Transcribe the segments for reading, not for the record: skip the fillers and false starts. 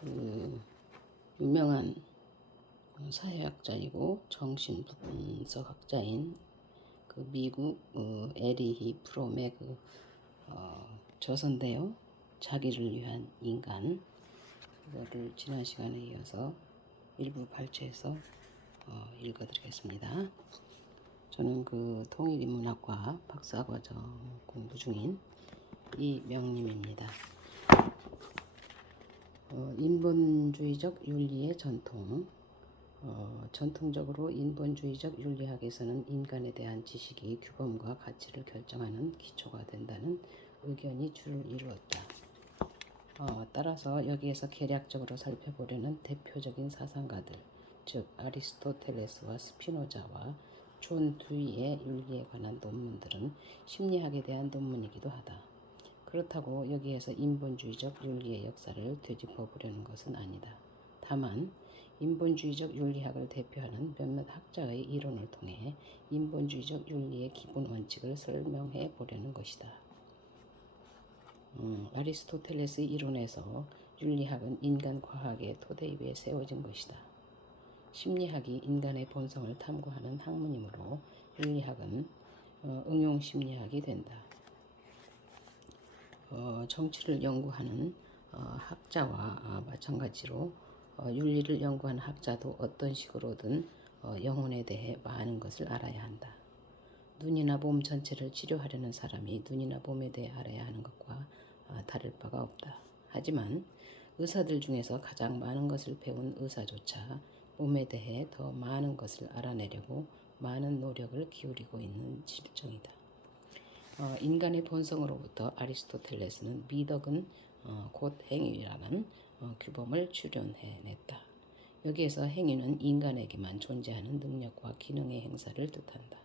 그 유명한 사회학자이고 정신분석학자인 그 미국 에리히 프롬의 저서인데요. 자기를 위한 인간, 이거를 지난 시간에 이어서 일부 발췌해서 읽어드리겠습니다. 저는 그 통일인문학과 박사과정 공부 중인 이명림입니다. 인본주의적 윤리의 전통. 전통적으로 인본주의적 윤리학에서는 인간에 대한 지식이 규범과 가치를 결정하는 기초가 된다는 의견이 주를 이루었다. 따라서 여기에서 개략적으로 살펴보려는 대표적인 사상가들, 즉 아리스토텔레스와 스피노자와 존 듀이의 윤리에 관한 논문들은 심리학에 대한 논문이기도 하다. 그렇다고 여기에서 인본주의적 윤리의 역사를 되짚어보려는 것은 아니다. 다만 인본주의적 윤리학을 대표하는 몇몇 학자의 이론을 통해 인본주의적 윤리의 기본 원칙을 설명해 보려는 것이다. 아리스토텔레스의 이론에서 윤리학은 인간 과학의 토대 위에 세워진 것이다. 심리학이 인간의 본성을 탐구하는 학문이므로 윤리학은 응용 심리학이 된다. 정치를 연구하는 학자와 마찬가지로 윤리를 연구하는 학자도 어떤 식으로든 영혼에 대해 많은 것을 알아야 한다. 눈이나 몸 전체를 치료하려는 사람이 눈이나 몸에 대해 알아야 하는 것과 다를 바가 없다. 하지만 의사들 중에서 가장 많은 것을 배운 의사조차 몸에 대해 더 많은 것을 알아내려고 많은 노력을 기울이고 있는 실정이다. 인간의 본성으로부터 아리스토텔레스는 미덕은 곧 행위라는 규범을 출연해냈다. 여기에서 행위는 인간에게만 존재하는 능력과 기능의 행사를 뜻한다.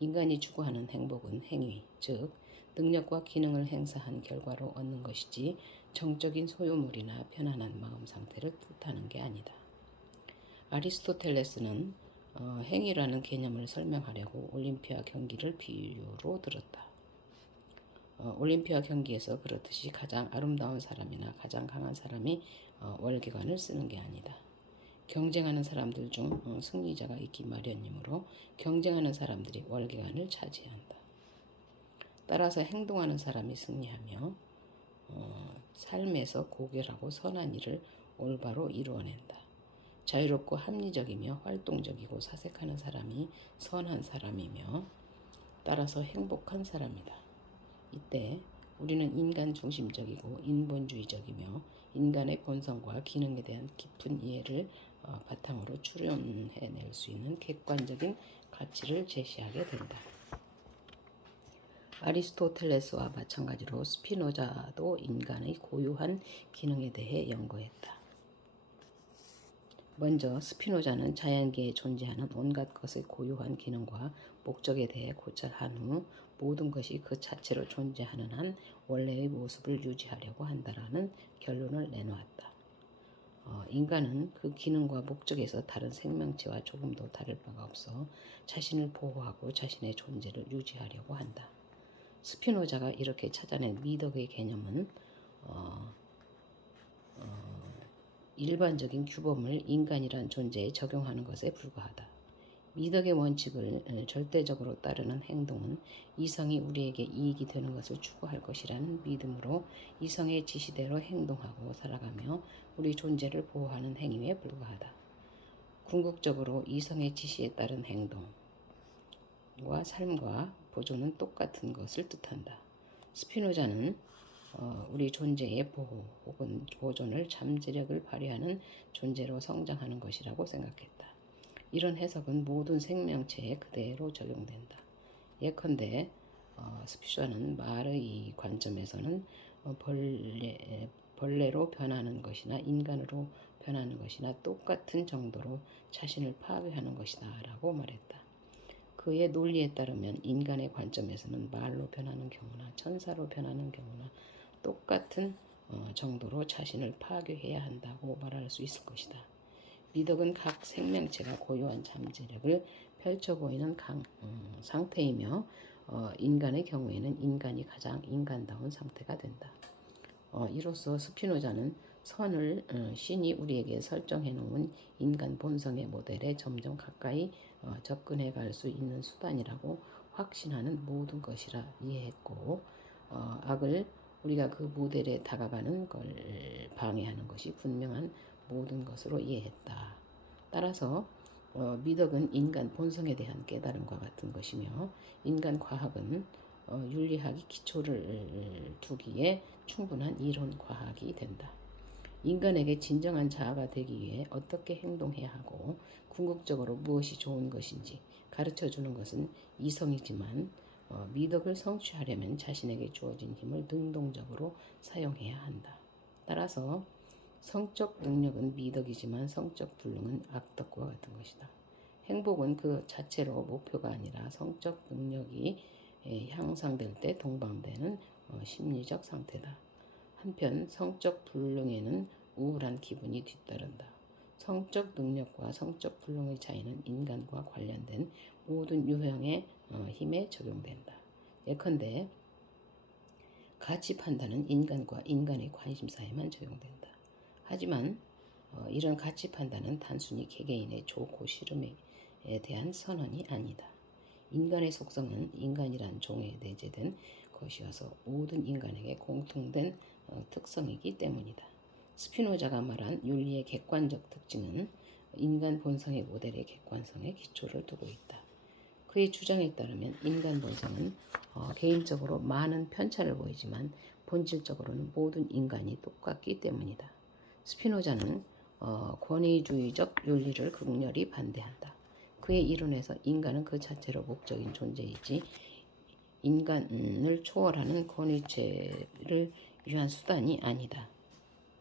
인간이 추구하는 행복은 행위, 즉 능력과 기능을 행사한 결과로 얻는 것이지 정적인 소유물이나 편안한 마음 상태를 뜻하는 게 아니다. 아리스토텔레스는 행위라는 개념을 설명하려고 올림피아 경기를 비유로 들었다. 올림피아 경기에서 그렇듯이 가장 아름다운 사람이나 가장 강한 사람이 월계관을 쓰는 게 아니다. 경쟁하는 사람들 중 승리자가 있기 마련이므로 경쟁하는 사람들이 월계관을 차지한다. 따라서 행동하는 사람이 승리하며 삶에서 고결하고 선한 일을 올바로 이루어낸다. 자유롭고 합리적이며 활동적이고 사색하는 사람이 선한 사람이며 따라서 행복한 사람이다. 이때 우리는 인간 중심적이고 인본주의적이며 인간의 본성과 기능에 대한 깊은 이해를 바탕으로 추론해낼 수 있는 객관적인 가치를 제시하게 된다. 아리스토텔레스와 마찬가지로 스피노자도 인간의 고유한 기능에 대해 연구했다. 먼저 스피노자는 자연계에 존재하는 온갖 것의 고유한 기능과 목적에 대해 고찰한 후 모든 것이 그 자체로 존재하는 한 원래의 모습을 유지하려고 한다라는 결론을 내놓았다. 인간은 그 기능과 목적에서 다른 생명체와 조금도 다를 바가 없어 자신을 보호하고 자신의 존재를 유지하려고 한다. 스피노자가 이렇게 찾아낸 미덕의 개념은 일반적인 규범을 인간이란 존재에 적용하는 것에 불과하다. 미덕의 원칙을 절대적으로 따르는 행동은 이성이 우리에게 이익이 되는 것을 추구할 것이라는 믿음으로 이성의 지시대로 행동하고 살아가며 우리 존재를 보호하는 행위에 불과하다. 궁극적으로 이성의 지시에 따른 행동과 삶과 보존은 똑같은 것을 뜻한다. 스피노자는 우리 존재의 보호 혹은 보존을 잠재력을 발휘하는 존재로 성장하는 것이라고 생각했다. 이런 해석은 모든 생명체에 그대로 적용된다. 예컨대 스피노자는 말의 관점에서는 벌레로 변하는 것이나 인간으로 변하는 것이나 똑같은 정도로 자신을 파괴하는 것이다 라고 말했다. 그의 논리에 따르면 인간의 관점에서는 말로 변하는 경우나 천사로 변하는 경우나 똑같은 정도로 자신을 파괴해야 한다고 말할 수 있을 것이다. 미덕은 각 생명체가 고유한 잠재력을 펼쳐 보이는 상태이며 인간의 경우에는 인간이 가장 인간다운 상태가 된다. 이로써 스피노자는 선을 신이 우리에게 설정해 놓은 인간 본성의 모델에 점점 가까이 접근해 갈 수 있는 수단이라고 확신하는 모든 것이라 이해했고, 악을 우리가 그 모델에 다가가는 걸 방해하는 것이 분명한 모든 것으로 이해했다. 따라서 미덕은 인간 본성에 대한 깨달음과 같은 것이며, 인간 과학은 윤리학이 기초를 두기에 충분한 이론 과학이 된다. 인간에게 진정한 자아가 되기 위해 어떻게 행동해야 하고 궁극적으로 무엇이 좋은 것인지 가르쳐 주는 것은 이성이지만, 미덕을 성취하려면 자신에게 주어진 힘을 능동적으로 사용해야 한다. 따라서 성적 능력은 미덕이지만 성적 불능은 악덕과 같은 것이다. 행복은 그 자체로 목표가 아니라 성적 능력이 향상될 때 동반되는 심리적 상태다. 한편 성적 불능에는 우울한 기분이 뒤따른다. 성적 능력과 성적 불능의 차이는 인간과 관련된 모든 유형의 힘에 적용된다. 예컨대 가치 판단은 인간과 인간의 관심사에만 적용된다. 하지만 이런 가치 판단은 단순히 개개인의 좋고 싫음에 대한 선언이 아니다. 인간의 속성은 인간이란 종에 내재된 것이어서 모든 인간에게 공통된 특성이기 때문이다. 스피노자가 말한 윤리의 객관적 특징은 인간 본성의 모델의 객관성에 기초를 두고 있다. 그의 주장에 따르면 인간 본성은 개인적으로 많은 편차를 보이지만 본질적으로는 모든 인간이 똑같기 때문이다. 스피노자는 권위주의적 윤리를 극렬히 반대한다. 그의 이론에서 인간은 그 자체로 목적인 존재이지 인간을 초월하는 권위체를 위한 수단이 아니다.